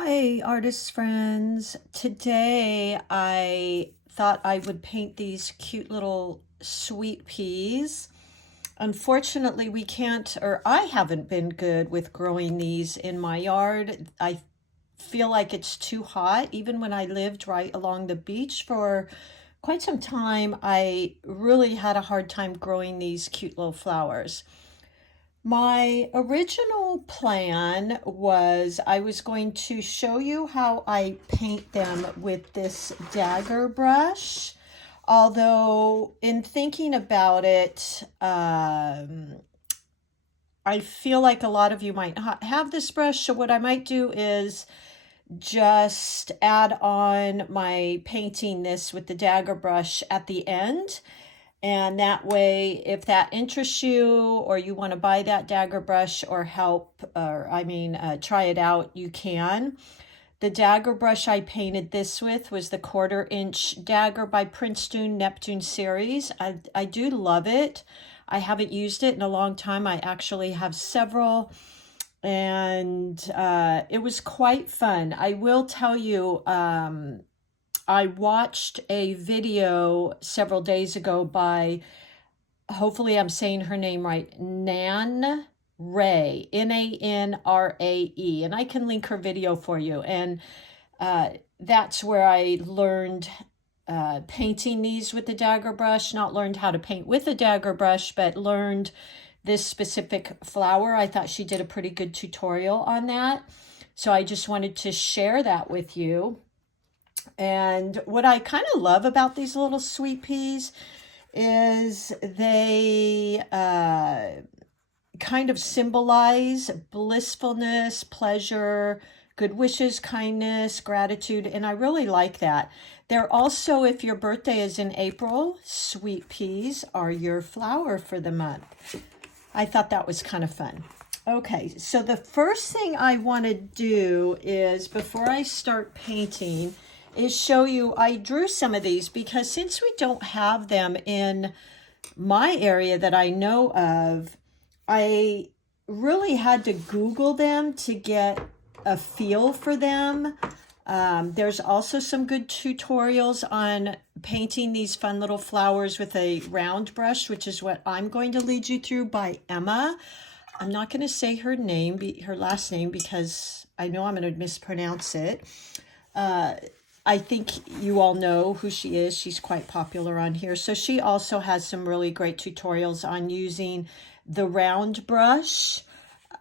Hi, artist friends. Today I thought I would paint these cute little sweet peas. Unfortunately, we can't, or I haven't been good with growing these in my yard. I feel like it's too hot. Even when I lived right along the beach for quite some time, I really had a hard time growing these cute little flowers. My original plan was I was going to show you how I paint them with this dagger brush. Although, in thinking about it, I feel like a lot of you might not have this brush. So, what I might do is just add on my painting this with the dagger brush at the end. And that way, if that interests you or you want to buy that dagger brush or try it out, you can. The dagger brush I painted this with was the 1/4 inch dagger by Princeton Neptune series. I do love it. I haven't used it in a long time. I actually have several, and it was quite fun. I will tell you, I watched a video several days ago by, hopefully I'm saying her name right, Nan Rae, Nanrae, and I can link her video for you. And that's where I learned painting these with the dagger brush, not learned how to paint with a dagger brush, but learned this specific flower. I thought she did a pretty good tutorial on that. So I just wanted to share that with you. And what I kind of love about these little sweet peas is they kind of symbolize blissfulness, pleasure, good wishes, kindness, gratitude, and I really like that. They're also, if your birthday is in April, sweet peas are your flower for the month. I thought that was kind of fun. Okay, so the first thing I want to do is, before I start painting, is show you, I drew some of these because since we don't have them in my area that I know of, I really had to Google them to get a feel for them. There's also some good tutorials on painting these fun little flowers with a round brush, which is what I'm going to lead you through, by Emma. I'm not going to say her name, her last name, because I know I'm going to mispronounce it. I think you all know who she is. She's quite popular on here. So she also has some really great tutorials on using the round brush.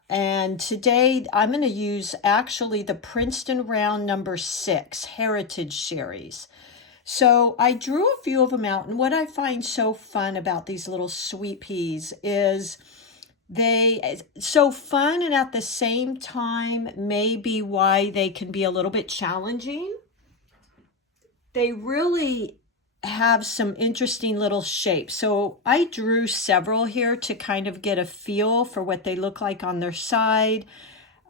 And today I'm going to use actually the Princeton Round number 6 Heritage Series. So I drew a few of them out. And what I find so fun about these little sweet peas is so fun, and at the same time maybe why they can be a little bit challenging. They really have some interesting little shapes. So I drew several here to kind of get a feel for what they look like on their side.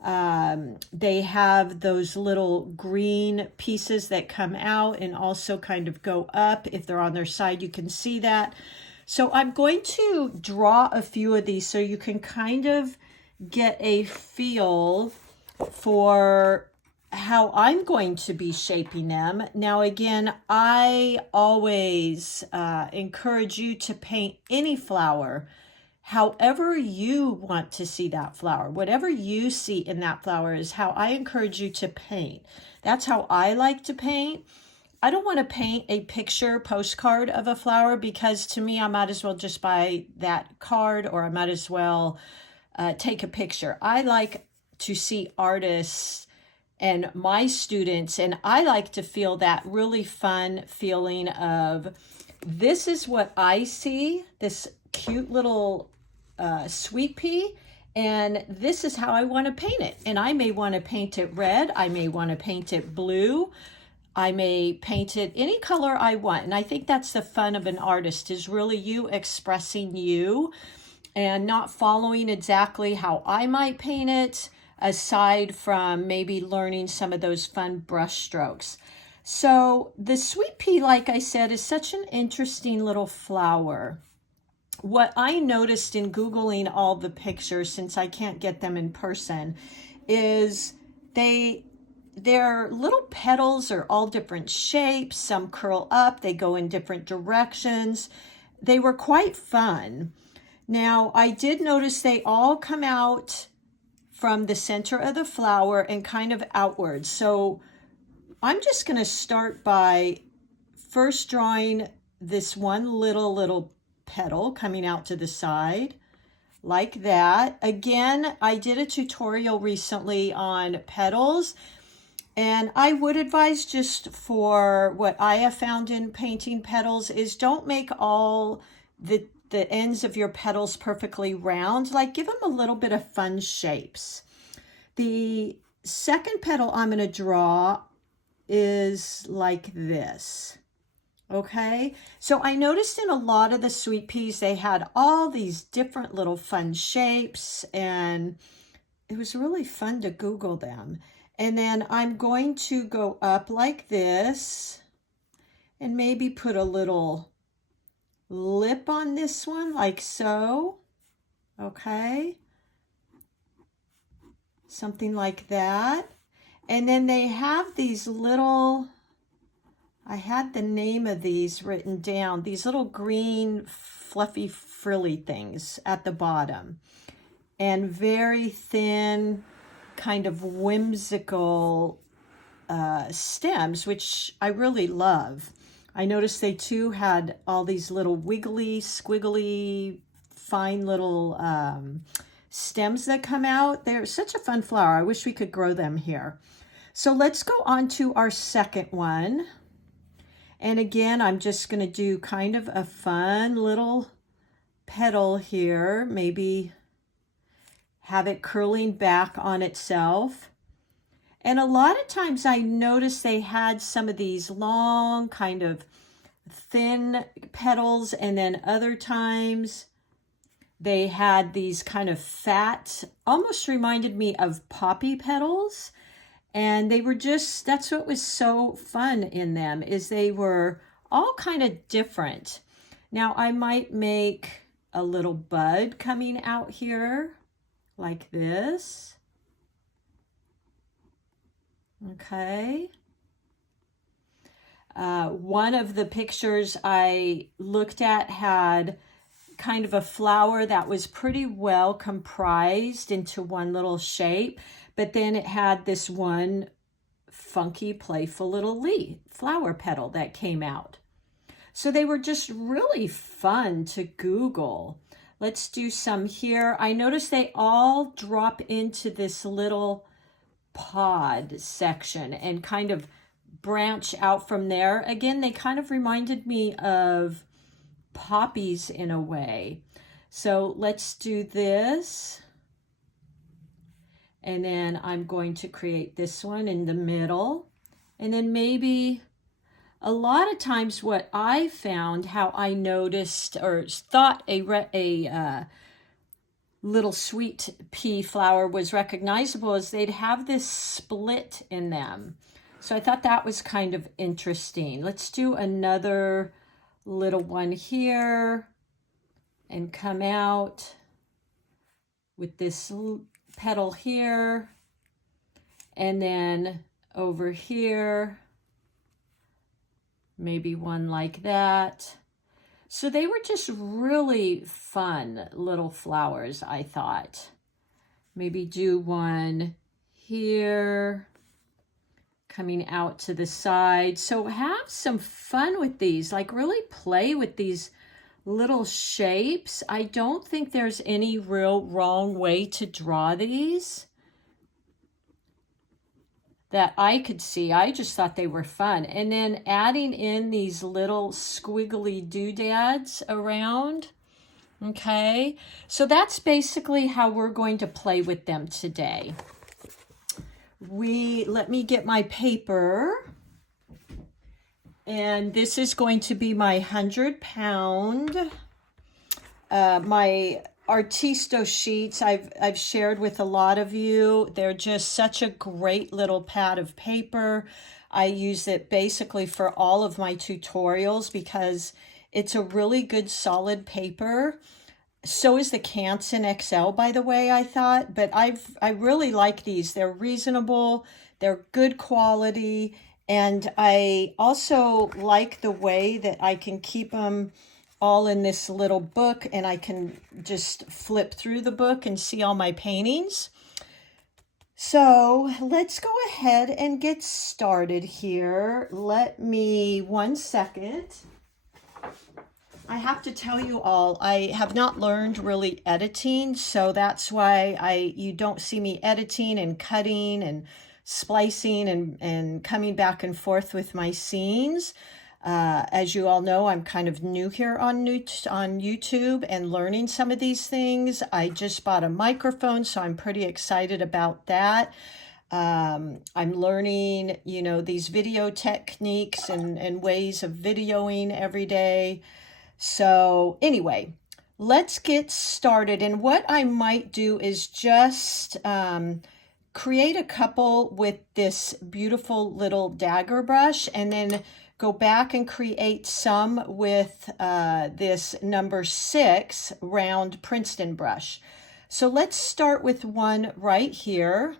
They have those little green pieces that come out and also kind of go up. If they're on their side, you can see that. So I'm going to draw a few of these so you can kind of get a feel for how I'm going to be shaping them. Now, again, I always encourage you to paint any flower however you want to see that flower. Whatever you see in that flower is how I encourage you to paint. That's how I like to paint. I don't want to paint a picture postcard of a flower, because to me, I might as well just buy that card, or I might as well take a picture. I like to see artists and my students, and I like to feel that really fun feeling of, this is what I see, this cute little sweet pea, and this is how I want to paint it. And I may want to paint it red, I may want to paint it blue, I may paint it any color I want. And I think that's the fun of an artist, is really you expressing you and not following exactly how I might paint it, aside from maybe learning some of those fun brush strokes. So the sweet pea, like I said, is such an interesting little flower. What I noticed in Googling all the pictures, since I can't get them in person, is they their little petals are all different shapes. Some curl up, they go in different directions. They were quite fun. Now, I did notice they all come out from the center of the flower and kind of outwards. So I'm just going to start by first drawing this one little petal coming out to the side like that. Again, I did a tutorial recently on petals, and I would advise, just for what I have found in painting petals, is don't make all the ends of your petals perfectly round. Like, give them a little bit of fun shapes. The second petal I'm going to draw is like this. Okay, so I noticed in a lot of the sweet peas, they had all these different little fun shapes, and it was really fun to Google them. And then I'm going to go up like this and maybe put a little lip on this one, like so. Okay, something like that. And then they have these little, I had the name of these written down, these little green fluffy frilly things at the bottom, and very thin kind of whimsical stems, which I really love. I noticed they too had all these little wiggly, squiggly, fine little stems that come out. They're such a fun flower. I wish we could grow them here. So let's go on to our second one. And again, I'm just going to do kind of a fun little petal here. Maybe have it curling back on itself. And a lot of times I noticed they had some of these long, kind of thin petals, and then other times they had these kind of fat, almost reminded me of poppy petals. And they were just, that's what was so fun in them, is they were all kind of different. Now I might make a little bud coming out here like this. Okay. One of the pictures I looked at had kind of a flower that was pretty well comprised into one little shape, but then it had this one funky, playful little leaf, flower petal that came out. So they were just really fun to Google. Let's do some here. I noticed they all drop into this little pod section and kind of branch out from there. Again, they kind of reminded me of poppies in a way. So let's do this. And then I'm going to create this one in the middle. And then maybe a lot of times what I found, how I noticed or thought a little sweet pea flower was recognizable, is they'd have this split in them. So I thought that was kind of interesting. Let's do another little one here and come out with this petal here, and then over here maybe one like that. So they were just really fun little flowers, I thought. Maybe do one here coming out to the side. So have some fun with these, like really play with these little shapes. I don't think there's any real wrong way to draw these that I could see. I just thought they were fun. And then adding in these little squiggly doodads around. Okay, so that's basically how we're going to play with them today. Let me get my paper. And this is going to be my 100-pound, my Artisto sheets. I've shared with a lot of you. They're just such a great little pad of paper. I use it basically for all of my tutorials because it's a really good solid paper. So is the Canson XL, by the way, I thought, but I really like these. They're reasonable, they're good quality, and I also like the way that I can keep them all in this little book, and I can just flip through the book and see all my paintings. So let's go ahead and get started here. Let me 1 second. I have to tell you all, I have not learned really editing, so that's why you don't see me editing and cutting and splicing and coming back and forth with my scenes. As you all know, I'm kind of new here on YouTube and learning some of these things. I just bought a microphone, so I'm pretty excited about that. I'm learning, you know, these video techniques and ways of videoing every day. So anyway, let's get started. And what I might do is just create a couple with this beautiful little dagger brush, and then go back and create some with this number 6 round Princeton brush. So let's start with one right here.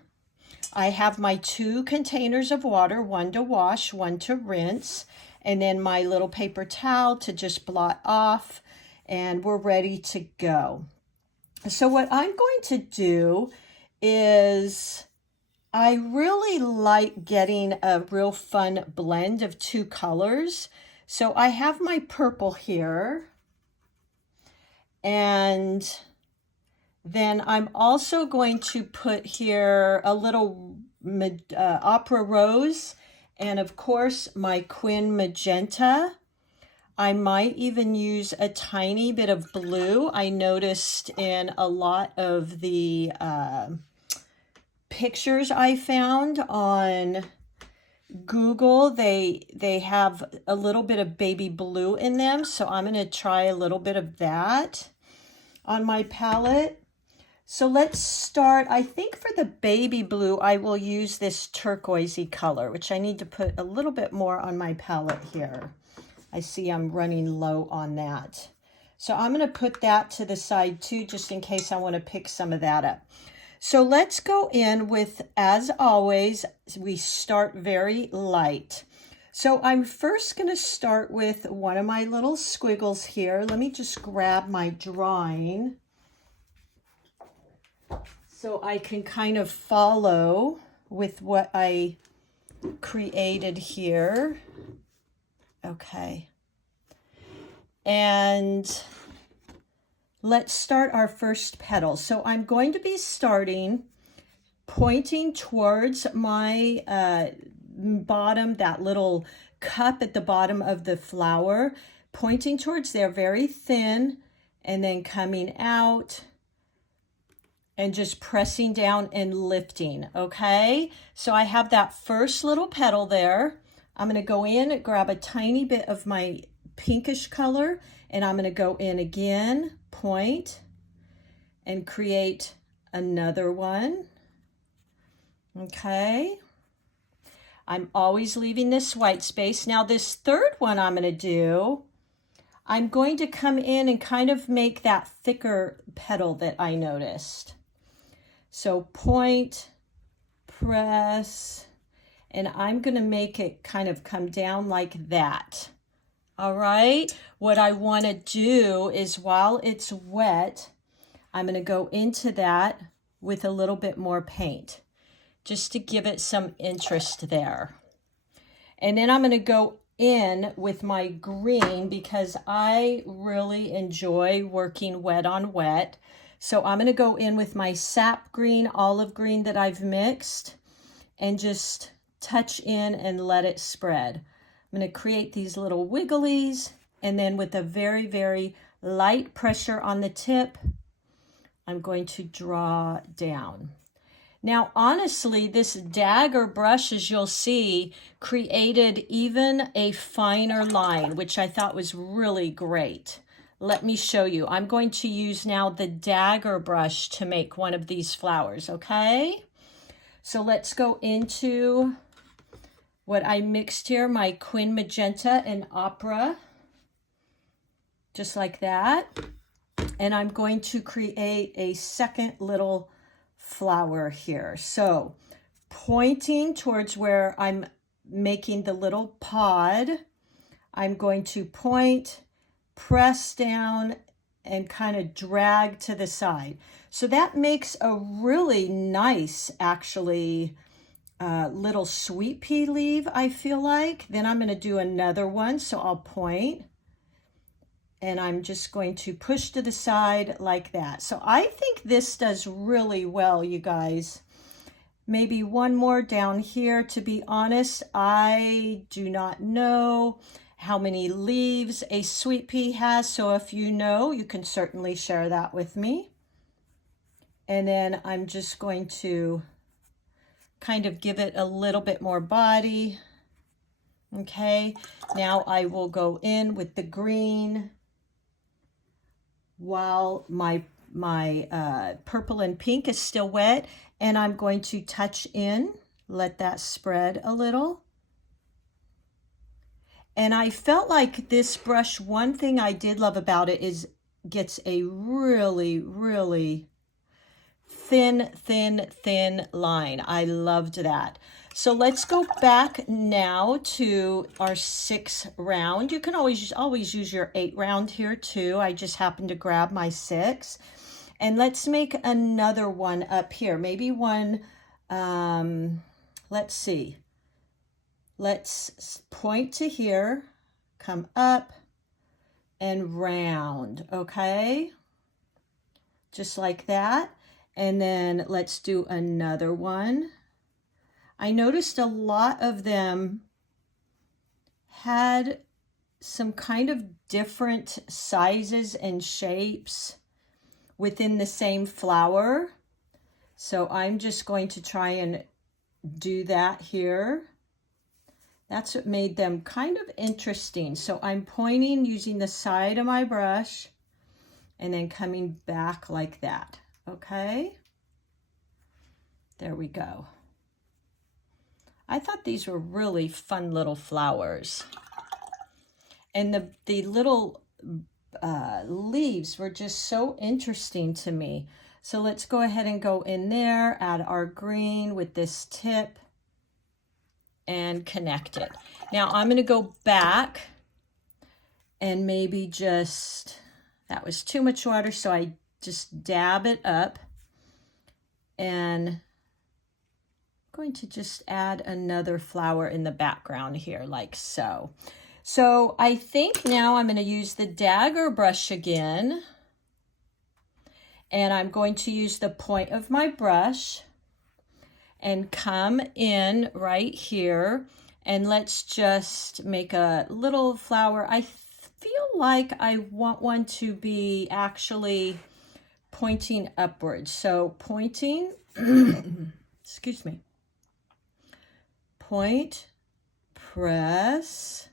I have my 2 containers of water, one to wash, one to rinse, and then my little paper towel to just blot off, and we're ready to go. So what I'm going to do is, I really like getting a real fun blend of 2 colors. So I have my purple here, and then I'm also going to put here a little opera rose, and of course my Quin magenta. I might even use a tiny bit of blue. I noticed in a lot of the pictures I found on Google, they have a little bit of baby blue in them, so I'm going to try a little bit of that on my palette. So let's start. I think for the baby blue, I will use this turquoisey color, which I need to put a little bit more on my palette here. I see I'm running low on that. So I'm going to put that to the side too, just in case I want to pick some of that up. So let's go in with, as always, we start very light. So I'm first going to start with one of my little squiggles here. Let me just grab my drawing so I can kind of follow with what I created here. Okay. And let's start our first petal. So I'm going to be starting pointing towards my bottom, that little cup at the bottom of the flower, pointing towards there very thin, and then coming out and just pressing down and lifting, okay? So I have that first little petal there. I'm gonna go in, grab a tiny bit of my pinkish color, and I'm gonna go in again, point, and create another one, okay? I'm always leaving this white space. Now this third one I'm gonna do, I'm going to come in and kind of make that thicker petal that I noticed. So point, press, and I'm going to make it kind of come down like that. All right. What I want to do is, while it's wet, I'm going to go into that with a little bit more paint, just to give it some interest there. And then I'm going to go in with my green, because I really enjoy working wet on wet. So I'm going to go in with my sap green, olive green that I've mixed, and just touch in and let it spread. I'm going to create these little wigglies, and then with a very, very light pressure on the tip, I'm going to draw down. Now, honestly, this dagger brush, as you'll see, created even a finer line, which I thought was really great. Let me show you. I'm going to use now the dagger brush to make one of these flowers, okay? So let's go into what I mixed here, my Quin magenta and opera, just like that. And I'm going to create a second little flower here. So pointing towards where I'm making the little pod, I'm going to point, press down, and kind of drag to the side. So that makes a really nice, actually, little sweet pea leaf, I feel like. Then I'm going to do another one. So I'll point, and I'm just going to push to the side like that. So I think this does really well, you guys. Maybe one more down here. To be honest, I do not know how many leaves a sweet pea has. So if you know, you can certainly share that with me. And then I'm just going to kind of give it a little bit more body. Okay, now I will go in with the green while my purple and pink is still wet, and I'm going to touch in, let that spread a little. And I felt like this brush, one thing I did love about it is gets a really, really thin line. I loved that. So let's go back now to our 6 round. You can always use your 8 round here too. I just happened to grab my 6. And let's make another one up here. Maybe one, let's see. Let's point to here, come up and round, okay? Just like that. And then let's do another one. I noticed a lot of them had some kind of different sizes and shapes within the same flower. So I'm just going to try and do that here. That's what made them kind of interesting. So I'm pointing using the side of my brush and then coming back like that. Okay. There we go. I thought these were really fun little flowers. And the little leaves were just so interesting to me. So let's go ahead and go in there, add our green with this tip and connect it. Now I'm going to go back and maybe just, that was too much water, so I just dab it up, and going to just add another flower in the background here like so. So I think now I'm going to use the dagger brush again, and I'm going to use the point of my brush and come in right here, and let's just make a little flower. I feel like I want one to be actually pointing upwards. So pointing, excuse me, point, press,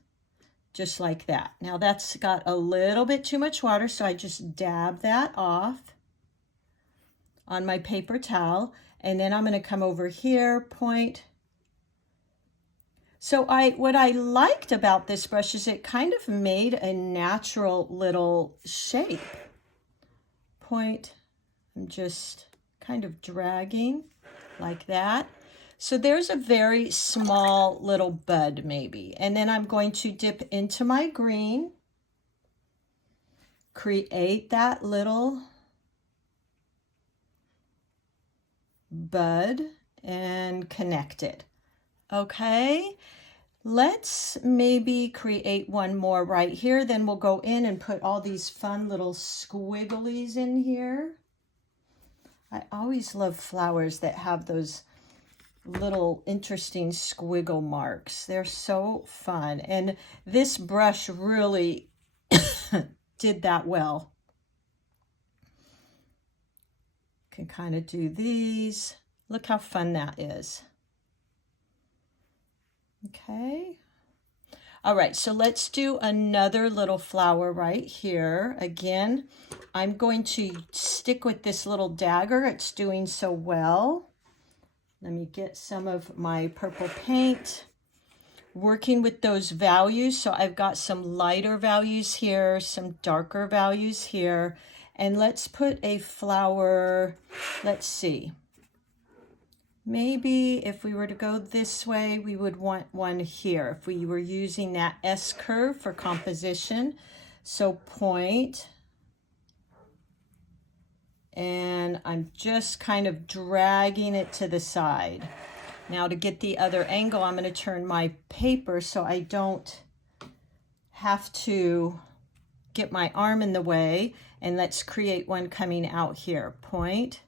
just like that. Now that's got a little bit too much water, so I just dab that off on my paper towel, and then I'm going to come over here, point. So what I liked about this brush is it kind of made a natural little shape. Point, I'm just kind of dragging like that. So there's a very small little bud maybe. And then I'm going to dip into my green, create that little bud and connect it. Okay, let's maybe create one more right here. Then we'll go in and put all these fun little squigglies in here. I always love flowers that have those little interesting squiggle marks. They're so fun. And this brush really did that well. Can kind of do these. Look how fun that is. Okay. All right, so let's do another little flower right here. Again, I'm going to stick with this little dagger. It's doing so well. Let me get some of my purple paint. Working with those values. So I've got some lighter values here, some darker values here. And let's put a flower, let's see. Maybe if we were to go this way, we would want one here if we were using that S curve for composition. So point, and I'm just kind of dragging it to the side. Now to get the other angle, I'm going to turn my paper so I don't have to get my arm in the way. And let's create one coming out here. Point.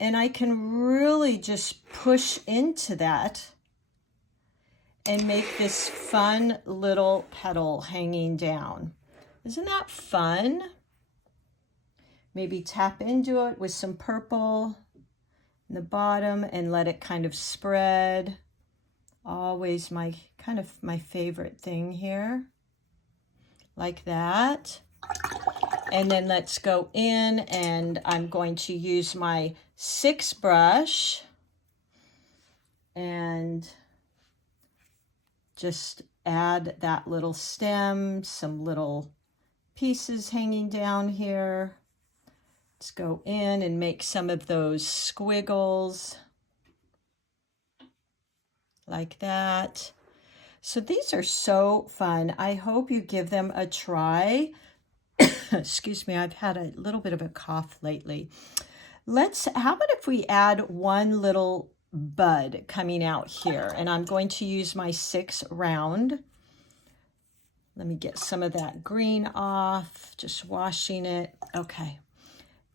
And I can really just push into that and make this fun little petal hanging down. Isn't that fun? Maybe tap into it with some purple in the bottom and let it kind of spread. Always my kind of my favorite thing here. Like that. And then let's go in, and I'm going to use my 6 brush and just add that little stem, some little pieces hanging down here. Let's go in and make some of those squiggles like that. So these are so fun. I hope you give them a try. Excuse me, I've had a little bit of a cough lately. How about if we add one little bud coming out here, and I'm going to use my 6 round. Let me get some of that green off, just washing it. Okay.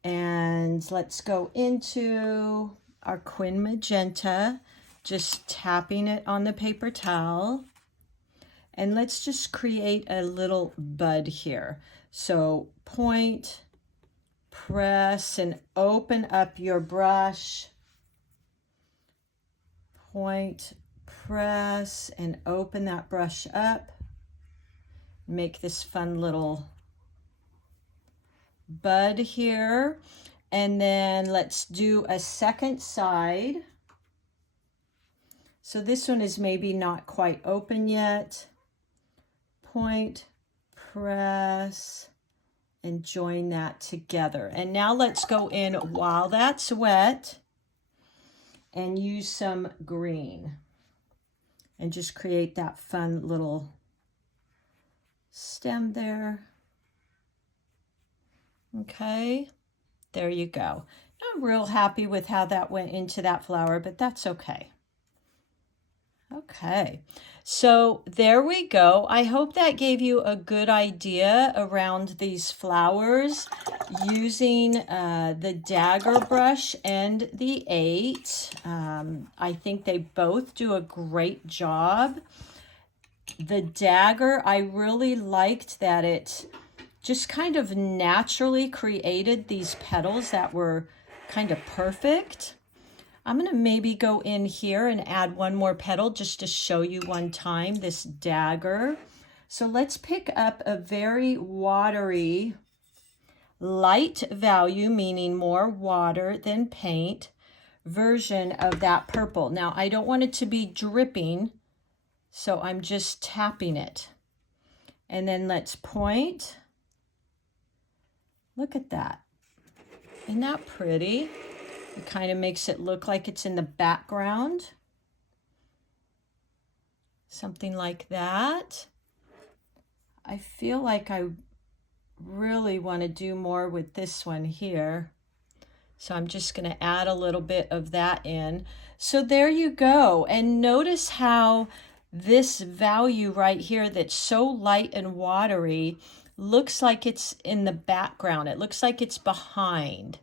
And let's go into our Quin Magenta, just tapping it on the paper towel. And let's just create a little bud here. So point, press, and open up your brush. Point, press, and open that brush up. Make this fun little bud here. And then let's do a second side. So this one is maybe not quite open yet. Point, press, and join that together. And now let's go in while that's wet and use some green and just create that fun little stem there. Okay, there you go. I'm real happy with how that went into that flower, but that's okay. Okay, so there we go. I hope that gave you a good idea around these flowers using the dagger brush and the 8. I think they both do a great job. The dagger, I really liked that it just kind of naturally created these petals that were kind of perfect. I'm going to maybe go in here and add one more petal just to show you one time this dagger. So let's pick up a very watery, light value, meaning more water than paint, version of that purple. Now, I don't want it to be dripping, so I'm just tapping it. And then let's point. Look at that. Isn't that pretty? It kind of makes it look like it's in the background. Something like that. I feel like I really want to do more with this one here. So I'm just going to add a little bit of that in. So there you go. And notice how this value right here that's so light and watery looks like it's in the background. It looks like it's behind.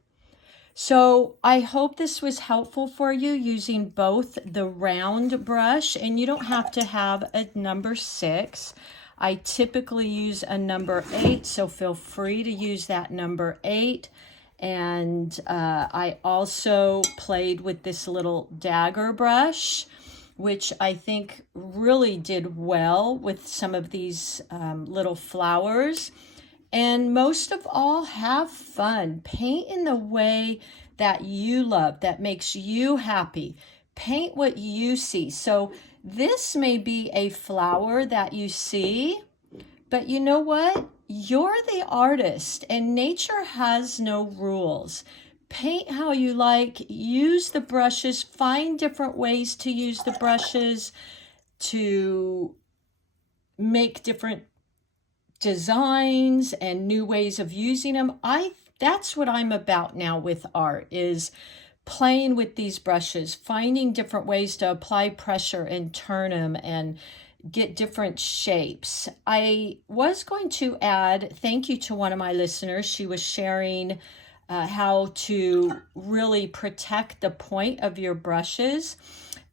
So I hope this was helpful for you using both the round brush, and you don't have to have a number 6. I typically use a number 8, so feel free to use that number 8. And I also played with this little dagger brush, which I think really did well with some of these little flowers. And most of all, have fun. Paint in the way that you love, that makes you happy. Paint what you see. So this may be a flower that you see, but you know what? you're the artist and nature has no rules. Paint how you like, use the brushes, find different ways to use the brushes to make different designs and new ways of using them. That's what I'm about now with art, is playing with these brushes, finding different ways to apply pressure and turn them and get different shapes. I was going to add thank you to one of my listeners. She was sharing how to really protect the point of your brushes.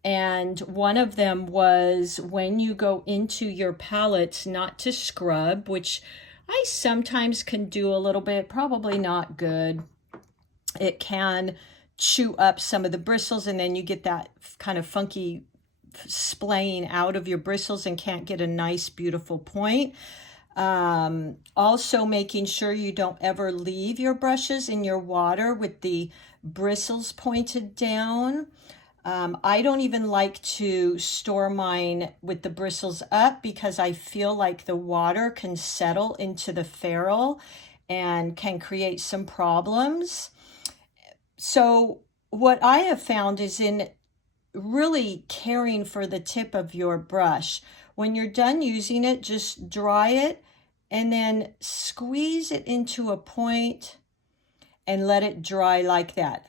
And one of them was when you go into your palettes, not to scrub, which I sometimes can do a little bit, probably not good. It can chew up some of the bristles and then you get that kind of funky splaying out of your bristles and can't get a nice, beautiful point. Also making sure you don't ever leave your brushes in your water with the bristles pointed down. I don't even like to store mine with the bristles up because I feel like the water can settle into the ferrule and can create some problems. So what I have found is in really caring for the tip of your brush, when you're done using it, just dry it and then squeeze it into a point and let it dry like that.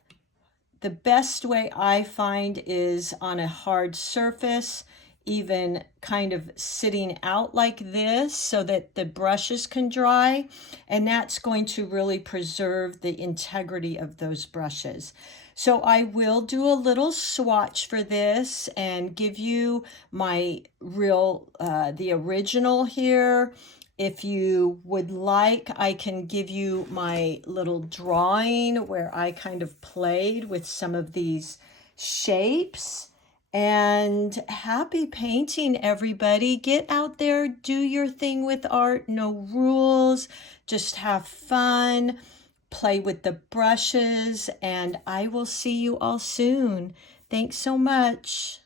The best way I find is on a hard surface, even kind of sitting out like this so that the brushes can dry, and that's going to really preserve the integrity of those brushes. So I will do a little swatch for this and give you my the original here. If you would like, I can give you my little drawing where I kind of played with some of these shapes. And happy painting, everybody. Get out there, do your thing with art. No rules, just have fun, play with the brushes, and I will see you all soon. Thanks so much.